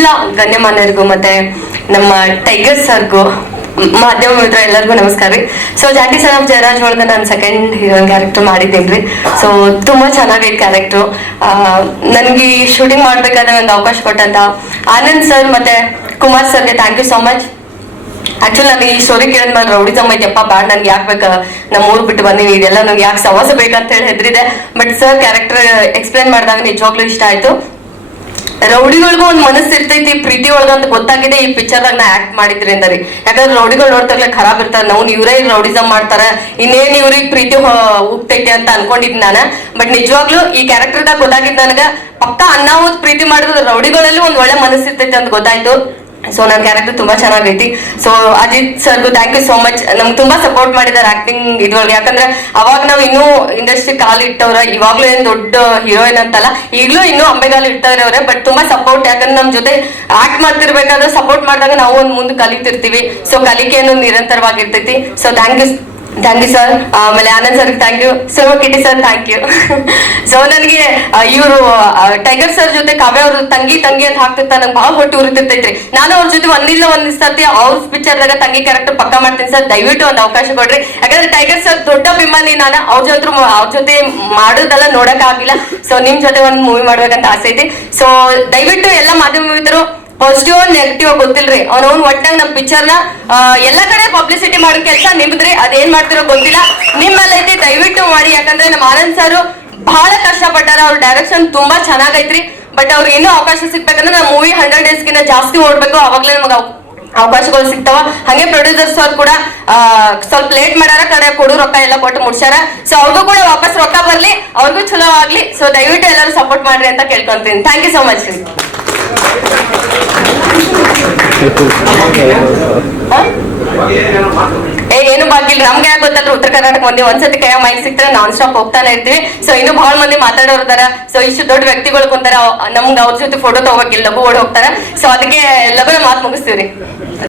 ಎಲ್ಲ ಗಣ್ಯಮಾನ್ಯರಿಗೂ ಮತ್ತೆ ನಮ್ಮ ಟೈಗರ್ ಸರ್ಗೂ ಮಾಧ್ಯಮ ಮಿತ್ರ ಎಲ್ಲರಿಗೂ ನಮಸ್ಕಾರ ರೀ. ಸೊ ಜಾಂಟಿ ಸನ್ ಆಫ್ ಜಯರಾಜ್ ಒಳಗ ನಾನು ಸೆಕೆಂಡ್ ಹೀರೋಯಿನ್ ಕ್ಯಾರೆಕ್ಟರ್ ಮಾಡಿದ್ದೀನಿ ರೀ. ಸೊ ತುಂಬಾ ಚೆನ್ನಾಗೈತೆ ಕ್ಯಾರೆಕ್ಟರ್. ನನ್ಗೆ ಶೂಟಿಂಗ್ ಮಾಡ್ಬೇಕಾದ್ರೆ ಒಂದು ಅವಕಾಶ ಕೊಟ್ಟಂತ ಆನಂದ್ ಸರ್ ಮತ್ತೆ ಕುಮಾರ್ ಸರ್ಗೆ thank you so much. Actually ನಾನು ಈ ಸ್ಟೋರಿ ಕೇಳಿದ್ಮೇಲೆ ರೌಡಿಸಮ್ ಐತಪ್ಪ ಬ್ಯಾಡ್, ನನ್ಗೆ ಯಾಕೆ ಬೇಕಾ ನಮ್ಮ ಊರ್ ಬಿಟ್ಟು ಬಂದೀನಿ, ಇದೆಲ್ಲ ನಂಗೆ ಯಾಕೆ ಸವಾಸ ಬೇಕಂತ ಹೇಳಿ ಹೆದ್ರಿದೆ. ಬಟ್ ಸರ್ ಕ್ಯಾರೆಕ್ಟರ್ ಎಕ್ಸ್ಪ್ಲೇನ್ ಮಾಡಿದಾಗ ನಿಜವಾಗ್ಲೂ ಇಷ್ಟ ಆಯ್ತು. ರೌಡಿಗಳಿಗೂ ಒಂದ್ ಮನಸ್ಸು ಇರ್ತೈತಿ ಪ್ರೀತಿ ಒಳಗ ಅಂತ ಗೊತ್ತಾಗಿದೆ ಈ ಪಿಕ್ಚರ್ದಾಗ ನಾ ಆಕ್ಟ್ ಮಾಡಿದ್ರಿಂದ ರೀ. ಯಾಕಂದ್ರೆ ರೌಡಿಗಳು ನೋಡ್ತಾಗ್ಲೇ ಖರಾಬ್ ಇರ್ತಾರೆ, ನಾವು ಇವ್ರೇ ರೌಡಿಸಮ್ ಮಾಡ್ತಾರ, ಇನ್ನೇನ್ ಇವ್ರಿಗೆ ಪ್ರೀತಿ ಹೋಗ್ತೈತಿ ಅಂತ ಅನ್ಕೊಂಡಿದ್ ನಾನು. ಬಟ್ ನಿಜವಾಗ್ಲೂ ಈ ಕ್ಯಾರೆಕ್ಟರ್ದಾಗ ಗೊತ್ತಾಗಿದ್ ನನಗ ಪಕ್ಕ ಅನ್ನಾವತ್ ಪ್ರೀತಿ ಮಾಡಿದ್ರೆ ರೌಡಿಗಳಲ್ಲಿ ಒಂದ್ ಒಳ್ಳೆ ಮನಸ್ಸು ಇರ್ತೈತಿ ಅಂತ ಗೊತ್ತಾಯ್ತು. ಸೊ ನನ್ನ ಕ್ಯಾರೆಕ್ಟರ್ ತುಂಬಾ ಚೆನ್ನಾಗೈತಿ. ಸೊ ಅಜಿತ್ ಸರ್ಗೂ ಥ್ಯಾಂಕ್ ಯು ಸೋ ಮಚ್. ನಮ್ಗೆ ತುಂಬಾ ಸಪೋರ್ಟ್ ಮಾಡಿದಾರೆ ಆಕ್ಟಿಂಗ್ ಇದ್ರೊಳಗೆ. ಯಾಕಂದ್ರೆ ಅವಾಗ ನಾವ್ ಇನ್ನೂ ಇಂಡಸ್ಟ್ರಿ ಕಾಲ್ ಇಟ್ಟವ್ರ, ಇವಾಗ್ಲೂ ಏನ್ ದೊಡ್ಡ ಹೀರೋಯಿನ್ ಅಂತಲ್ಲ, ಈಗ್ಲೂ ಇನ್ನೂ ಅಂಬೆಗಾಲ್ ಇಡ್ತಾರೆ ಅವ್ರೆ. ಬಟ್ ತುಂಬಾ ಸಪೋರ್ಟ್, ಯಾಕಂದ್ರೆ ನಮ್ ಜೊತೆ ಆಕ್ಟ್ ಮಾಡ್ತಿರ್ಬೇಕಾದ್ರೆ ಸಪೋರ್ಟ್ ಮಾಡಿದಾಗ ನಾವು ಒಂದ್ ಮುಂದೆ ಕಲಿತಿರ್ತೀವಿ. ಸೊ ಕಲಿಕೆ ಅನ್ನೋದು ನಿರಂತರವಾಗಿರ್ತೈತಿ. So thank you sir. ಆಮೇಲೆ Anand sir thank you. So ಕಿಟಿ ಸರ್ ಥ್ಯಾಂಕ್ ಯು. ಸೊ ನನಗೆ ಇವರು ಟೈಗರ್ ಸರ್ ಜೊತೆ ಕಾವ್ಯ ಅವ್ರ ತಂಗಿ ಅಂತ ಹಾಕ್ತಿರ್ತಾರೆ, ನಂಗೆ ಭಾಳ ಹೊಟ್ಟೆ ಉರಿತಿರ್ತೈತ್ರಿ. ನಾನು ಅವ್ರ ಜೊತೆ ಒಂದ್ ಸರ್ತಿ ಅವ್ರ ಪಿಕ್ಚರ್ದಾಗ ತಂಗಿ ಕ್ಯಾರೆಕ್ಟರ್ ಪಕ್ಕ ಮಾಡ್ತೀನಿ ಸರ್, ದಯವಿಟ್ಟು ಒಂದು ಅವಕಾಶ ಕೊಡ್ರಿ. ಯಾಕಂದ್ರೆ ಟೈಗರ್ ಸರ್ ದೊಡ್ಡ ಅಭಿಮಾನಿ ನಾನು. ಅವ್ರ ಜೊತೆ ಮಾಡೋದೆಲ್ಲ ನೋಡಕ್ ಆಗಿಲ್ಲ. ಸೊ ನಿಮ್ ಜೊತೆ ಒಂದ್ ಮೂವಿ ಮಾಡ್ಬೇಕಂತ ಆಸೆ ಐತಿ. ಸೊ ದಯವಿಟ್ಟು ಎಲ್ಲ ಮಾಧ್ಯಮ ಮಿತ್ರರು ಪಾಸಿಟಿವ್ ನೆಗೆಟಿವ್ ಗೊತ್ತಿಲ್ರಿ, ಅವ್ನವ್ನ ಒಟ್ಟಾಗ ನಮ್ ಪಿಕ್ಚರ್ನ ಎಲ್ಲಾ ಕಡೆ ಪಬ್ಲಿಸಿಟಿ ಮಾಡೋ ಕೆಲಸ ನಿಮ್ದ್ರಿ. ಅದೇನ್ ಮಾಡ್ತಿರೋ ಗೊತ್ತಿಲ್ಲ, ನಿಮ್ಮೆಲ್ಲ ಐತಿ, ದಯವಿಟ್ಟು ಮಾಡಿ. ಯಾಕಂದ್ರೆ ನಮ್ಮ ಆನಂದ್ ಸರ್ ಬಹಳ ಕಷ್ಟಪಟ್ಟಾರ, ಅವ್ರ ಡೈರೆಕ್ಷನ್ ತುಂಬಾ ಚೆನ್ನಾಗೈತ್ರಿ. ಬಟ್ ಅವ್ರಿಗೆ ಇನ್ನೂ ಅವಕಾಶ ಸಿಗ್ಬೇಕಂದ್ರೆ ನಮ್ಮ ಮೂವಿ 100 ಡೇಸ್ಗಿನ್ನ ಜಾಸ್ತಿ ಓಡ್ಬೇಕು, ಅವಾಗ್ಲೇ ನಮಗ ಅವಕಾಶಗಳು ಸಿಗ್ತಾವ. ಹಂಗೆ ಪ್ರೊಡ್ಯೂಸರ್ಸ್ ಅವ್ರು ಕೂಡ ಸ್ವಲ್ಪ ಲೇಟ್ ಮಾಡ್ಯಾರ, ಕಡೆ ಕೊಡು ರೊಕ್ಕ ಎಲ್ಲ ಕೊಟ್ಟು ಮುಡ್ಸ್ಯಾರ. ಸೊ ಅವ್ರಿಗೂ ಕೂಡ ವಾಪಸ್ ರೊಕ್ಕ ಬರ್ಲಿ, ಅವ್ರಿಗೂ ಚಲೋ ಆಗ್ಲಿ. ಸೊ ದಯವಿಟ್ಟು ಎಲ್ಲರೂ ಸಪೋರ್ಟ್ ಮಾಡ್ರಿ ಅಂತ ಕೇಳ್ಕೊಂತೀನಿ. ಥ್ಯಾಂಕ್ ಯು ಸೋ ಮಚ್ ರೀ. ಏನು ಬಾಗಿಲ್ ನಮ್ಗೆ ಯಾಕೆ ಗೊತ್ತಲ್ರಿ, ಉತ್ತರ ಕರ್ನಾಟಕ ಮಂದಿ ಒಂದ್ಸತಿ ಕೈ ಮೈಕ್ ಸಿಕ್ತಾರೆ ನಾನ್ ಸ್ಟಾಪ್ ಹೋಗ್ತಾನೆ ಇರ್ತೀವಿ. ಸೊ ಇನ್ನು ಬಹಳ ಮಂದಿ ಮಾತಾಡೋರ್ ಇದಾರ. ಸೊ ಇಷ್ಟು ದೊಡ್ಡ ವ್ಯಕ್ತಿಗಳು ಕುಂತಾರ, ನಮ್ಗೆ ಅವ್ರ ಜೊತೆ ಫೋಟೋ ತಗೋಬೇಕಿಲ್ಲ, ಲಘು ಓಡಿ ಹೋಗ್ತಾರ. ಸೊ ಅದಕ್ಕೆ ಲಘು ಮಾತು ಮುಗಿಸ್ತೀವ್ರಿ.